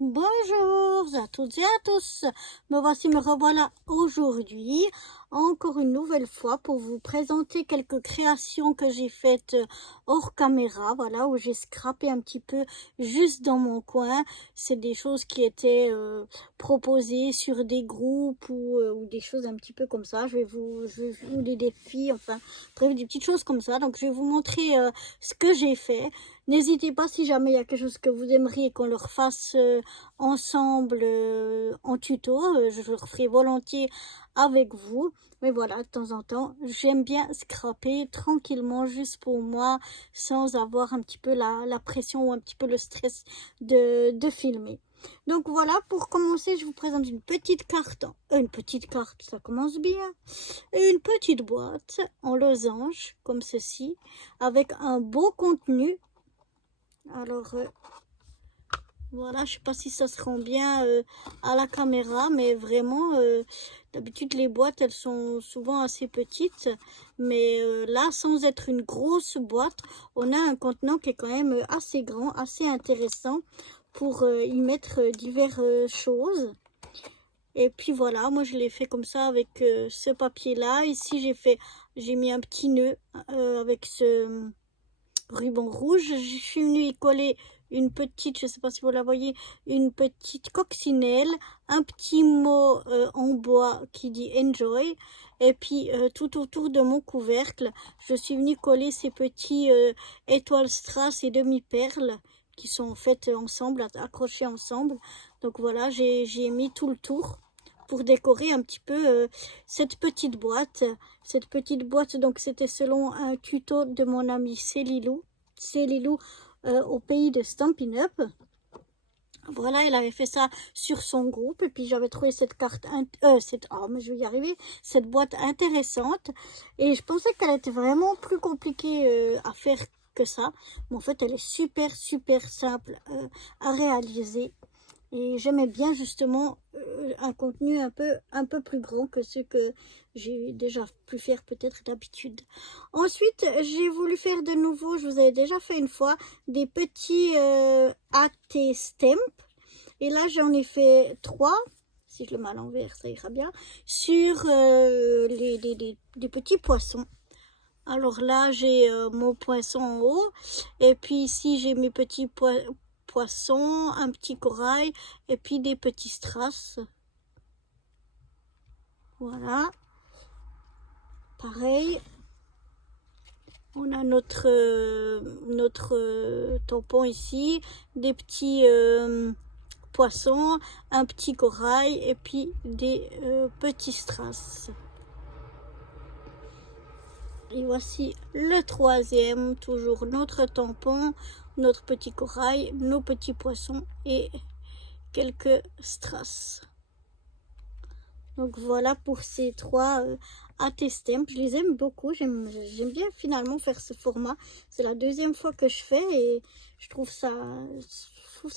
Bonjour à toutes et à tous, me revoilà aujourd'hui, encore une nouvelle fois pour vous présenter quelques créations que j'ai faites hors caméra, voilà, où j'ai scrappé un petit peu juste dans mon coin. C'est des choses qui étaient proposées sur des groupes ou des choses un petit peu comme ça, ou des défis, enfin, bref, des petites choses comme ça. Donc je vais vous montrer ce que j'ai fait. N'hésitez pas si jamais il y a quelque chose que vous aimeriez qu'on leur fasse ensemble en tuto, je le referai volontiers avec vous. Mais voilà, de temps en temps, j'aime bien scraper tranquillement juste pour moi, sans avoir un petit peu la pression ou un petit peu le stress de filmer. Donc voilà, pour commencer, je vous présente une petite carte, ça commence bien, une petite boîte en losange, comme ceci, avec un beau contenu. Alors, voilà, je sais pas si ça se rend bien à la caméra, mais vraiment, d'habitude les boîtes, elles sont souvent assez petites. Mais là, sans être une grosse boîte, on a un contenant qui est quand même assez grand, assez intéressant pour y mettre diverses choses. Et puis voilà, moi je l'ai fait comme ça avec ce papier-là. Ici, j'ai mis un petit nœud avec ce ruban rouge. Je suis venue y coller une petite, je ne sais pas si vous la voyez, une petite coccinelle, un petit mot en bois qui dit enjoy, et puis tout autour de mon couvercle, je suis venue coller ces petits étoiles strass et demi-perles qui sont faites ensemble, accrochées ensemble. Donc voilà, j'ai mis tout le tour pour décorer un petit peu cette petite boîte. Cette petite boîte, donc c'était selon un tuto de mon ami Célilou au pays de Stampin' Up. Voilà, elle avait fait ça sur son groupe et puis j'avais trouvé cette carte, mais je vais y arriver, cette boîte intéressante et je pensais qu'elle était vraiment plus compliquée à faire que ça, mais en fait elle est super simple à réaliser. Et j'aimais bien justement un contenu un peu plus grand que ce que j'ai déjà pu faire peut-être d'habitude. Ensuite, j'ai voulu faire de nouveau, je vous avais déjà fait une fois, des petits AT Stamp. Et là, j'en ai fait 3, si je le mets à l'envers, ça ira bien, sur des petits poissons. Alors là, j'ai mon poisson en haut, et puis ici, j'ai mes petits poissons, un petit corail, et puis des petits strass. Voilà. Pareil. On a notre tampon ici, des petits poissons, un petit corail, et puis des petits strass. Et voici le troisième, toujours notre tampon, notre petit corail, nos petits poissons et quelques strass. Donc voilà pour ces 3 AT Stamp. Je les aime beaucoup, j'aime bien finalement faire ce format. C'est la deuxième fois que je fais et je trouve ça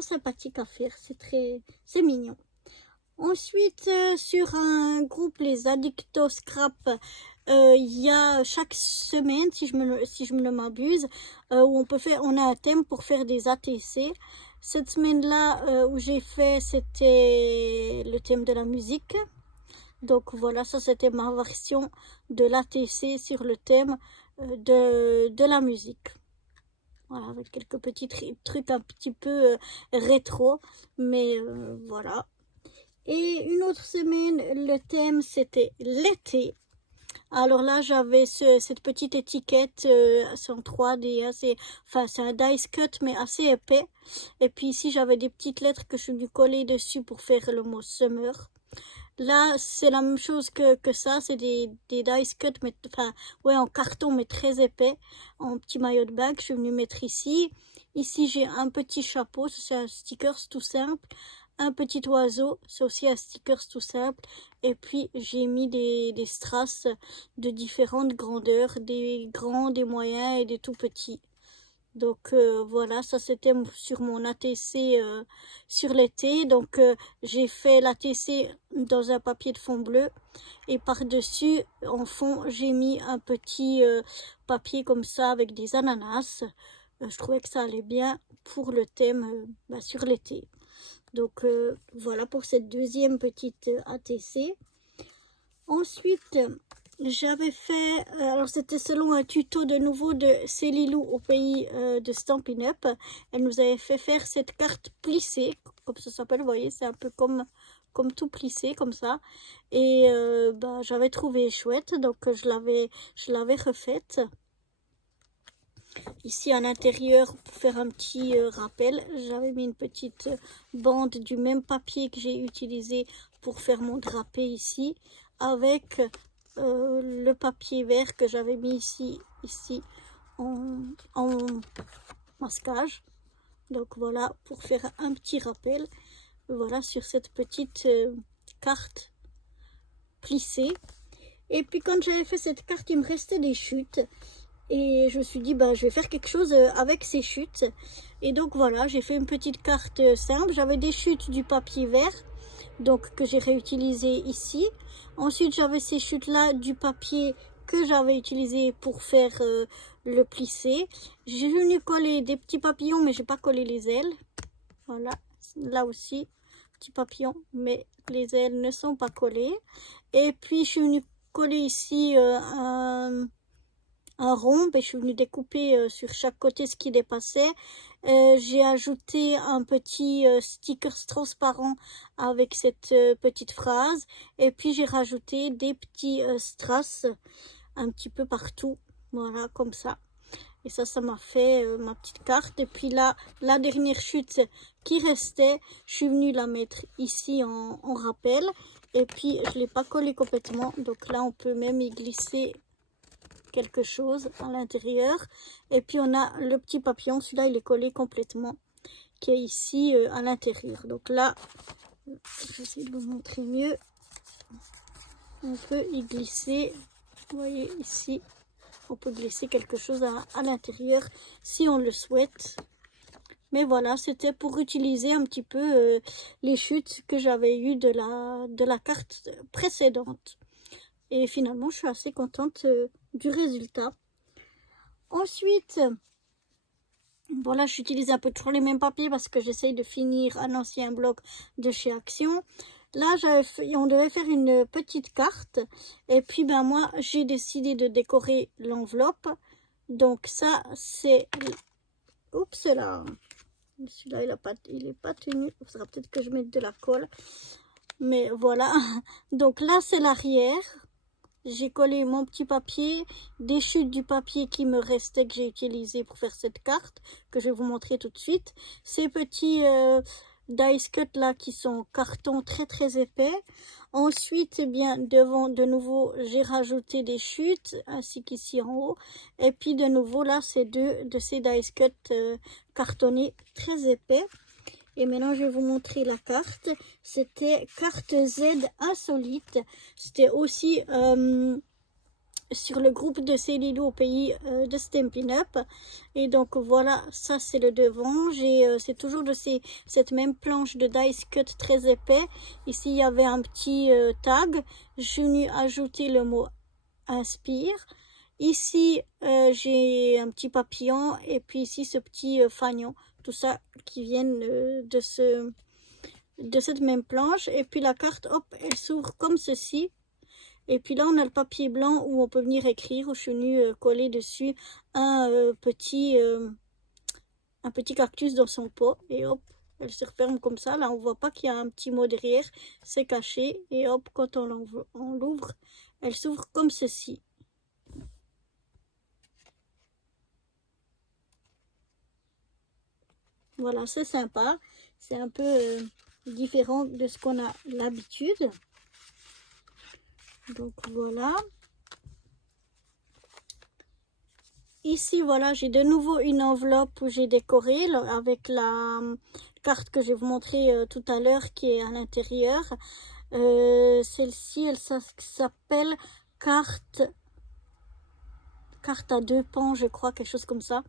sympathique à faire, c'est mignon. Ensuite, sur un groupe, les Addictos Scrap, il y a chaque semaine, si je me ne m'abuse, où on a un thème pour faire des ATC. Cette semaine-là, où j'ai fait, c'était le thème de la musique. Donc voilà, ça c'était ma version de l'ATC sur le thème de la musique. Voilà, avec quelques petits trucs un petit peu rétro, mais voilà. Et une autre semaine, le thème c'était l'été. Alors là, j'avais cette petite étiquette, c'est en 3D, hein, c'est un dice cut, mais assez épais. Et puis ici, j'avais des petites lettres que je suis venue coller dessus pour faire le mot summer. Là, c'est la même chose que ça, c'est des dice cut, mais, en carton, mais très épais, en petit maillot de bague. Je suis venue mettre ici. Ici, j'ai un petit chapeau, c'est un sticker tout simple. Un petit oiseau, c'est aussi un sticker tout simple. Et puis, j'ai mis des strass de différentes grandeurs, des grands, des moyens et des tout petits. Donc voilà, ça c'était sur mon ATC sur l'été. Donc j'ai fait l'ATC dans un papier de fond bleu et par-dessus, en fond, j'ai mis un petit papier comme ça avec des ananas. Je trouvais que ça allait bien pour le thème sur l'été. Donc voilà pour cette deuxième petite ATC. Ensuite, j'avais fait, alors c'était selon un tuto de nouveau de Célilou au pays de Stampin' Up. Elle nous avait fait faire cette carte plissée, comme ça s'appelle, vous voyez, c'est un peu comme tout plissé comme ça. Et bah, j'avais trouvé chouette, donc je l'avais refaite. Ici à l'intérieur, pour faire un petit rappel, j'avais mis une petite bande du même papier que j'ai utilisé pour faire mon drapé ici, avec le papier vert que j'avais mis ici en masquage. Donc voilà, pour faire un petit rappel, voilà, sur cette petite carte plissée. Et puis quand j'avais fait cette carte, il me restait des chutes. Et je me suis dit, bah, je vais faire quelque chose avec ces chutes. Et donc voilà, j'ai fait une petite carte simple. J'avais des chutes du papier vert, donc que j'ai réutilisé ici. Ensuite, j'avais ces chutes-là du papier que j'avais utilisé pour faire le plissé. J'ai venu coller des petits papillons, mais j'ai pas collé les ailes. Voilà, là aussi, petit papillon, mais les ailes ne sont pas collées. Et puis, je suis venue coller ici un rond, et je suis venue découper sur chaque côté ce qui dépassait. J'ai ajouté un petit sticker transparent avec cette petite phrase, et puis j'ai rajouté des petits strass un petit peu partout, voilà, comme ça. Et ça m'a fait ma petite carte. Et puis là, la dernière chute qui restait, je suis venue la mettre ici en rappel, et puis je ne l'ai pas collée complètement, donc là on peut même y glisser quelque chose à l'intérieur. Et puis on a le petit papillon, celui-là il est collé complètement, qui est ici à l'intérieur. Donc là, j'essaie de vous montrer mieux, on peut y glisser, vous voyez ici, on peut glisser quelque chose à l'intérieur si on le souhaite. Mais voilà, c'était pour utiliser un petit peu les chutes que j'avais eues de la carte précédente. Et finalement, je suis assez contente du résultat. Ensuite, voilà, j'utilise un peu toujours les mêmes papiers parce que j'essaye de finir un ancien bloc de chez Action. Là, on devait faire une petite carte. Et puis, ben moi, j'ai décidé de décorer l'enveloppe. Donc ça, c'est... Oups là. Celui-là, il n'est pas tenu. Il faudra peut-être que je mette de la colle. Mais voilà. Donc là, c'est l'arrière. J'ai collé mon petit papier, des chutes du papier qui me restait, que j'ai utilisé pour faire cette carte, que je vais vous montrer tout de suite. Ces petits dice cut là qui sont carton très très épais. Ensuite, eh bien, devant, de nouveau, j'ai rajouté des chutes, ainsi qu'ici en haut. Et puis de nouveau, là, c'est deux de ces dice cut cartonnés très épais. Et maintenant, je vais vous montrer la carte. C'était carte Z insolite. C'était aussi sur le groupe de Célilou au pays de Stampin' Up. Et donc, voilà, ça, c'est le devant. C'est toujours de cette même planche de dice cut très épais. Ici, il y avait un petit tag. Je suis venue ajouter le mot inspire. Ici, j'ai un petit papillon. Et puis ici, ce petit fanion. Tout ça qui viennent de cette même planche. Et puis la carte, hop, elle s'ouvre comme ceci. Et puis là, on a le papier blanc où on peut venir écrire. Où je suis venue coller dessus un petit cactus dans son pot. Et hop, elle se referme comme ça. Là, on voit pas qu'il y a un petit mot derrière. C'est caché. Et hop, quand on l'ouvre, elle s'ouvre comme ceci. Voilà, c'est sympa. C'est un peu différent de ce qu'on a l'habitude. Donc voilà. Ici, voilà, j'ai de nouveau une enveloppe où j'ai décoré avec la carte que je vais vous montrer tout à l'heure qui est à l'intérieur. Celle-ci, elle s'appelle carte à deux pans, je crois, quelque chose comme ça.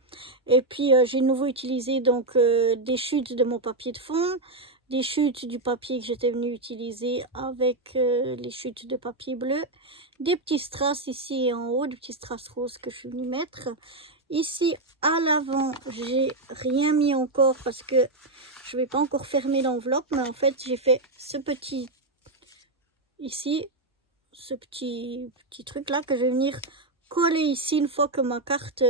Et puis j'ai de nouveau utilisé donc des chutes de mon papier de fond, des chutes du papier que j'étais venue utiliser avec les chutes de papier bleu, des petits strass ici et en haut, des petits strass roses que je suis venue mettre. Ici à l'avant, j'ai rien mis encore parce que je vais pas encore fermer l'enveloppe, mais en fait j'ai fait ce petit ici, ce petit truc là que je vais venir coller ici une fois que ma carte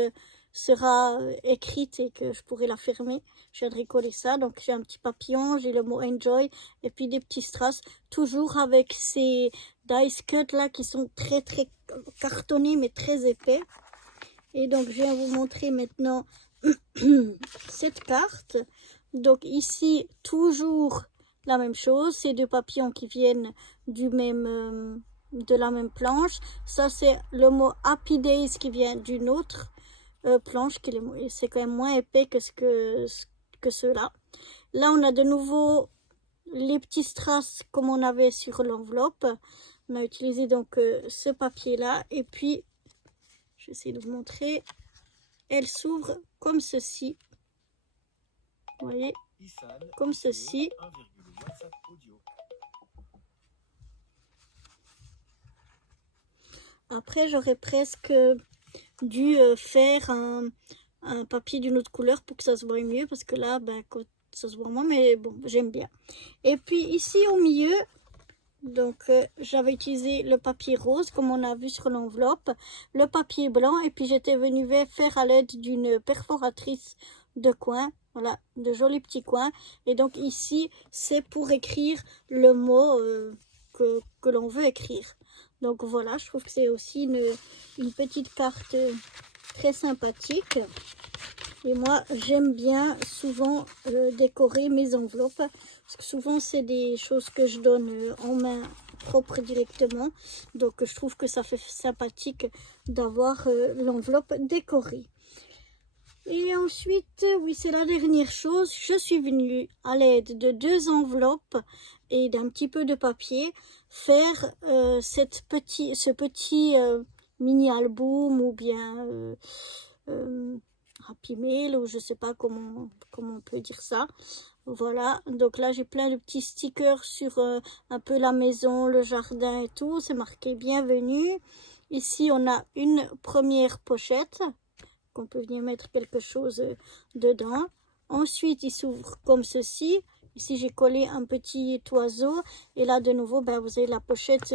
sera écrite et que je pourrai la fermer. Je viendrai coller ça. Donc j'ai un petit papillon, j'ai le mot enjoy et puis des petits strass, toujours avec ces dice cut là qui sont très cartonnés mais très épais. Et donc je viens vous montrer maintenant cette carte. Donc ici toujours la même chose, ces deux papillons qui viennent du même de la même planche. Ça c'est le mot Happy Days qui vient d'une autre planche, c'est quand même moins épais que ceux-là. Là on a de nouveau les petits strass comme on avait sur l'enveloppe. On a utilisé donc ce papier là et puis je vais essayer de vous montrer, elle s'ouvre comme ceci, vous voyez, comme ceci. Après, j'aurais presque dû faire un papier d'une autre couleur pour que ça se voie mieux, parce que là, ben, ça se voit moins, mais bon, j'aime bien. Et puis ici au milieu, donc j'avais utilisé le papier rose, comme on a vu sur l'enveloppe, le papier blanc, et puis j'étais venue faire à l'aide d'une perforatrice de coin, voilà, de jolis petits coins. Et donc ici, c'est pour écrire le mot que l'on veut écrire. Donc voilà, je trouve que c'est aussi une petite carte très sympathique. Et moi, j'aime bien souvent décorer mes enveloppes. Parce que souvent, c'est des choses que je donne en main propre directement. Donc, je trouve que ça fait sympathique d'avoir l'enveloppe décorée. Et ensuite, oui, c'est la dernière chose. Je suis venue à l'aide de 2 enveloppes et d'un petit peu de papier faire ce petit mini album ou bien Happy Mail, ou je sais pas comment on peut dire ça. Voilà, donc là j'ai plein de petits stickers sur un peu la maison, le jardin et tout. C'est marqué bienvenue. Ici on a une première pochette qu'on peut venir mettre quelque chose dedans. Ensuite il s'ouvre comme ceci. Ici j'ai collé un petit oiseau et là de nouveau ben, vous avez la pochette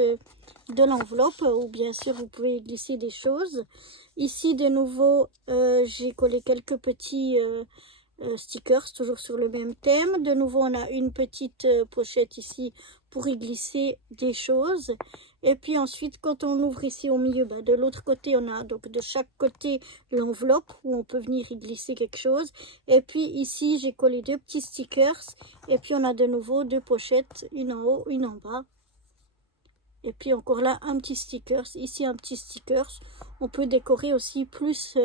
de l'enveloppe où bien sûr vous pouvez glisser des choses. Ici de nouveau j'ai collé quelques petits stickers toujours sur le même thème. De nouveau on a une petite pochette ici pour y glisser des choses. Et puis ensuite quand on ouvre ici au milieu, ben, de l'autre côté on a donc de chaque côté l'enveloppe où on peut venir y glisser quelque chose. Et puis ici j'ai collé 2 petits stickers et puis on a de nouveau 2 pochettes, une en haut, une en bas. Et puis encore là un petit sticker, ici un petit sticker. On peut décorer aussi plus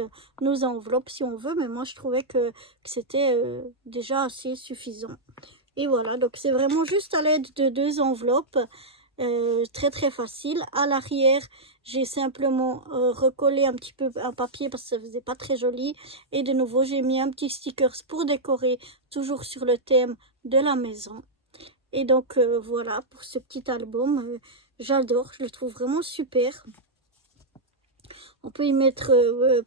nos enveloppes si on veut, mais moi je trouvais que c'était déjà assez suffisant. Et voilà, donc c'est vraiment juste à l'aide de 2 enveloppes, très facile. À l'arrière, j'ai simplement recollé un petit peu un papier parce que ça faisait pas très joli. Et de nouveau, j'ai mis un petit sticker pour décorer, toujours sur le thème de la maison. Et donc voilà pour ce petit album. J'adore, je le trouve vraiment super. On peut y mettre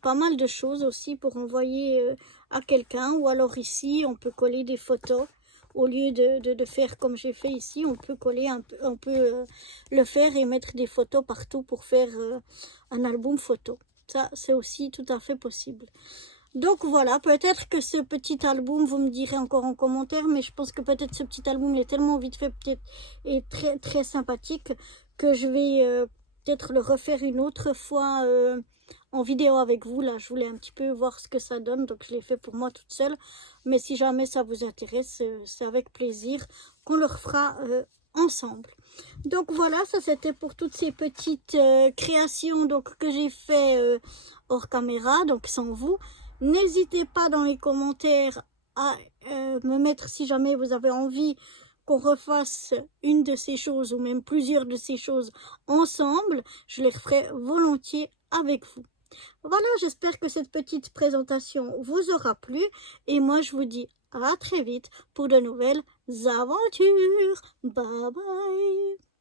pas mal de choses aussi pour envoyer à quelqu'un. Ou alors ici, on peut coller des photos. Au lieu de faire comme j'ai fait ici, on peut coller on peut le faire et mettre des photos partout pour faire un album photo. Ça, c'est aussi tout à fait possible. Donc voilà, peut-être que ce petit album, vous me direz encore en commentaire, mais je pense que peut-être ce petit album il est tellement vite fait peut-être et très sympathique que je vais peut-être le refaire une autre fois en vidéo avec vous. Là, je voulais un petit peu voir ce que ça donne, donc je l'ai fait pour moi toute seule. Mais si jamais ça vous intéresse, c'est avec plaisir qu'on le refera ensemble. Donc voilà, ça c'était pour toutes ces petites créations donc, que j'ai fait hors caméra, donc sans vous. N'hésitez pas dans les commentaires à me mettre si jamais vous avez envie qu'on refasse une de ces choses ou même plusieurs de ces choses ensemble. Je les referai volontiers avec vous. Voilà, j'espère que cette petite présentation vous aura plu et moi je vous dis à très vite pour de nouvelles aventures. Bye bye.